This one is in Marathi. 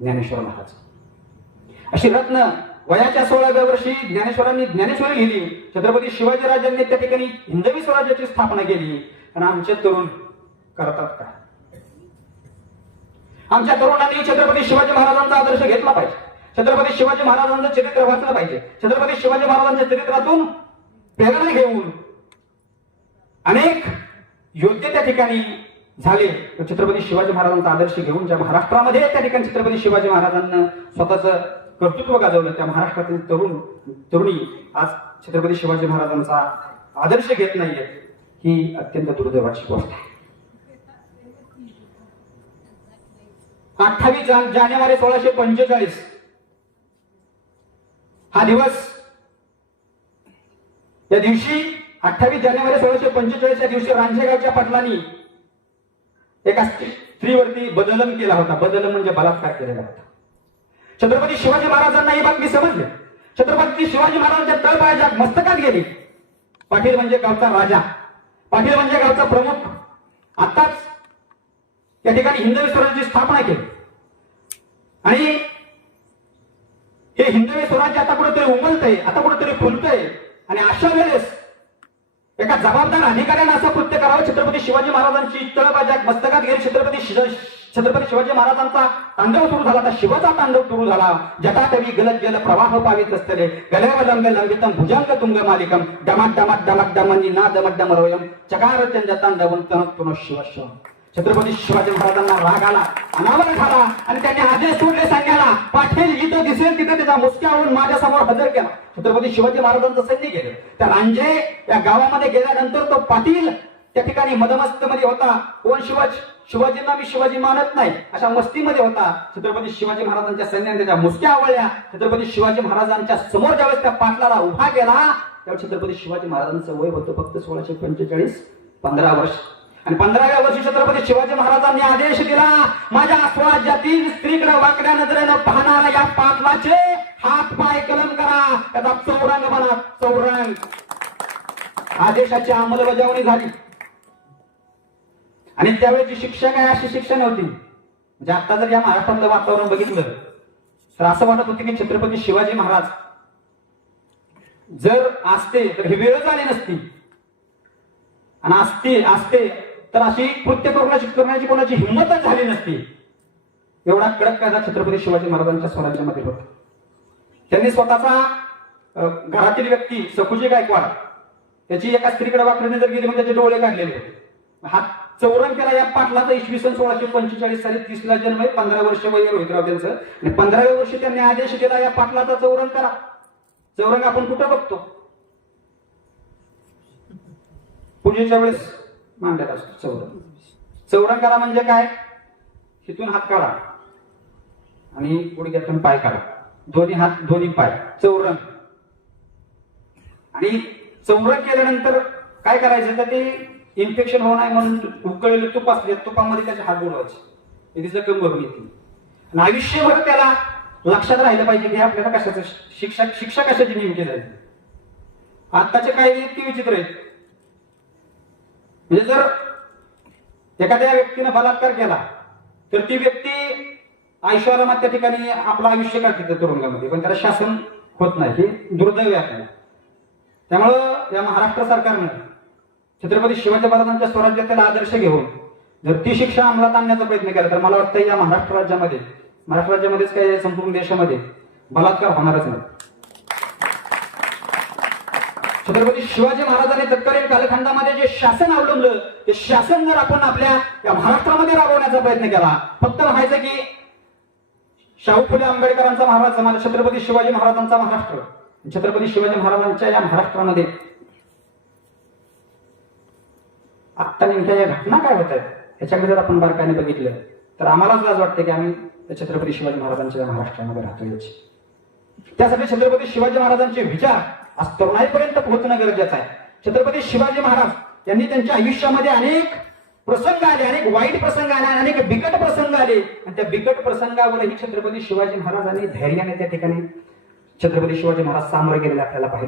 ज्ञानेश्वर महाराज. अशी रत्न वयाच्या सोळाव्या वर्षी ज्ञानेश्वरांनी ज्ञानेश्वरी लिहिली. छत्रपती शिवाजीराजांनी त्या ठिकाणी हिंदवी स्वराज्याची स्थापना केली. आणि आमचे तरुण करतात काय आमच्या तरुणांनी छत्रपती शिवाजी महाराजांचा आदर्श घेतला पाहिजे. छत्रपती शिवाजी महाराजांचं चरित्र वाचलं पाहिजे. छत्रपती शिवाजी महाराजांच्या चरित्रातून प्रेरणा घेऊन अनेक योद्धे त्या ठिकाणी झाले तर छत्रपती शिवाजी महाराजांचा आदर्श घेऊन ज्या महाराष्ट्रामध्ये त्या ठिकाणी छत्रपती शिवाजी महाराजांना स्वतःच कर्तृत्व गाजवलं त्या महाराष्ट्रातील तरुण तरुणी आज छत्रपती शिवाजी महाराजांचा आदर्श घेत नाहीये ही अत्यंत दुर्दैवाची गोष्ट आहे. अठ्ठावीस जानेवारी सोळाशे पंचेचाळीस. हा दिवस या दिवशी अठ्ठावीस जानेवारी सोळाशे पंचेचाळीस या दिवशी रांजेगावच्या पटलांनी एका स्त्रीवरती बदलम केला होता. बदलम म्हणजे बलात्कार केलेला होता. छत्रपती शिवाजी महाराजांना ही बातमी समजली. छत्रपती शिवाजी महाराजांच्या तळपायाच्या मस्तकात गेली. पाटील म्हणजे गावचा राजा. पाटील म्हणजे गावचा प्रमुख. आताच या ठिकाणी हिंदवी स्वराज्याची स्थापना केली. आणि हे हिंदवी स्वराज्य आता कुठेतरी उमलतंय आता कुठेतरी फुलतंय. आणि अशा वेळेस जबाबदार अधिकाऱ्यांना असं कृत्य करावं छत्रपती शिवाजी महाराजांची तळबाजा मस्तकात गेली छत्रपती छत्रपती शिवाजी महाराजांचा तांडव सुरू झाला. तर शिवाचा तांडव सुरू झाला. जटाटवी गलत जल प्रवाह पावित असतले. गलव लंब लंबितम भुजंग तुंग मालिकम डमाट डमाट डमाट डमांनी ना दमट डमरोयम चकार चंद तांडव तनत पुनः शिव. छत्रपती शिवाजी महाराजांना राग आला अनावर झाला आणि त्यांनी आदेश सोडले सांगायला पाठेल जिथं दिसेल तिथे त्याचा मुसक्यावरून माझ्यासमोर हजर केला. छत्रपती शिवाजी महाराजांचं सैन्य गेलं. त्या रांजे या गावामध्ये गेल्यानंतर तो पाटील त्या ठिकाणी मदमस्त मध्ये होता. कोण शिवाजी? शिवाजींना मी शिवाजी मानत नाही. अशा मस्तीमध्ये होता छत्रपती शिवाजी महाराजांच्या सैन्याने त्याच्या मुसक्या आवळल्या. छत्रपती शिवाजी महाराजांच्या समोर ज्यावेळेस त्या पाटलाला उभा केला त्यावेळेस छत्रपती शिवाजी महाराजांचं वय होतं फक्त सोळाशे पंचेचाळीस पंधरा वर्ष. आणि पंधराव्या वर्षी छत्रपती शिवाजी महाराजांनी आदेश दिला माझ्या स्वराज्यातील स्त्रीकडे वाकड्या नजरेनं पाहणाऱ्या या पाटलाचे हात पाय कलम करा त्याचा चौरंग म्हणा चौरंग. आदेशाची अंमलबजावणी झाली. आणि त्यावेळेची शिक्षा काय अशी शिक्षा नव्हती. म्हणजे आता जर या महाराष्ट्रातलं वातावरण बघितलं तर असं वाटत होतं की छत्रपती शिवाजी महाराज जर असते तर ही वेळच आली नसती. आणि असते असते तर अशी कृत्य करण्याची करण्याची कोणाची हिंमतच झाली नसती. एवढा कडक कायदा छत्रपती शिवाजी महाराजांच्या स्वराज्यामध्ये होता. त्यांनी स्वतःचा घरातील व्यक्ती सखुजी गायकवाड त्याची एका स्त्रीकडे वाकडीने जर गेली म्हणजे त्याचे डोळे काढलेले होते. हा चौरंग केला या पाटलाचा इसवी सन सोळाशे पंचेचाळीस साली तीसला जन्म आहे पंधरा वर्ष वय रोहितराव त्यांचं. आणि पंधराव्या वर्षी त्यांनी आदेश दिला या पाटलाचा चौरंग करा. चौरंग आपण कुठं बघतो? पूजेच्या वेळेस मांडलेला असतो चौरंग चौरंग करा म्हणजे काय? तिथून हात काढा. आणि गुडघ्यातून पाय काढा. दोन्ही हात दोन्ही पाय. चौरंग. आणि चौरंग केल्यानंतर काय करायचं? तर ते इन्फेक्शन होऊ नये म्हणून उकळलेले तूप असले तुपामध्ये त्याचे हात बोलवायचे तिचं जखम भरून येते आणि आयुष्यभर त्याला लक्षात राहिलं पाहिजे की आपल्याला कशाचं शिक्षा शिक्षा कशाची नेमकी जाईल आत्ताचे काय इतके विचित्र आहेत. म्हणजे जर एखाद्या व्यक्तीने बलात्कार केला तर ती व्यक्ती आयुष्यारामात त्या ठिकाणी आपलं आयुष्य काढते तुरुंगामध्ये? पण त्याला शासन होत नाही हे दुर्दैव आहे. त्यामुळं या महाराष्ट्र सरकारनं छत्रपती शिवाजी महाराजांच्या स्वराज्यातील आदर्श घेऊन जर ती शिक्षा अंमलात आणण्याचा प्रयत्न केला तर मला वाटतं या महाराष्ट्र राज्यामध्ये महाराष्ट्र राज्यामध्येच काय संपूर्ण देशामध्ये बलात्कार होणारच नाही. छत्रपती शिवाजी महाराजांनी तत्कालीन कालखंडामध्ये जे शासन अवलंबलं ते शासन जर आपण आपल्या या महाराष्ट्रामध्ये राबवण्याचा प्रयत्न केला फक्त म्हणायचं की शाहू फुले आंबेडकरांचा महाराज समाज छत्रपती शिवाजी महाराजांचा महाराष्ट्र. छत्रपती शिवाजी महाराजांच्या या महाराष्ट्रामध्ये आत्ता नेमक्या या घटना काय होत आहेत याच्याकडे जर आपण बारकाईने बघितलं तर आम्हालाच लाज वाटते की आम्ही छत्रपती शिवाजी महाराजांच्या महाराष्ट्रामध्ये राहतो याची त्यासाठी छत्रपती शिवाजी महाराजांचे विचार आज तरुणाईपर्यंत पोहोचणं गरजेचं आहे. छत्रपती शिवाजी महाराज यांनी त्यांच्या आयुष्यामध्ये अनेक प्रसंग आले अनेक वाईट प्रसंग आले अनेक बिकट प्रसंग आले. आणि त्या बिकट प्रसंगावरही छत्रपती शिवाजी महाराजांनी धैर्याने त्या ठिकाणी छत्रपती शिवाजी महाराज सामोरे गेलेले आपल्याला पाहिजे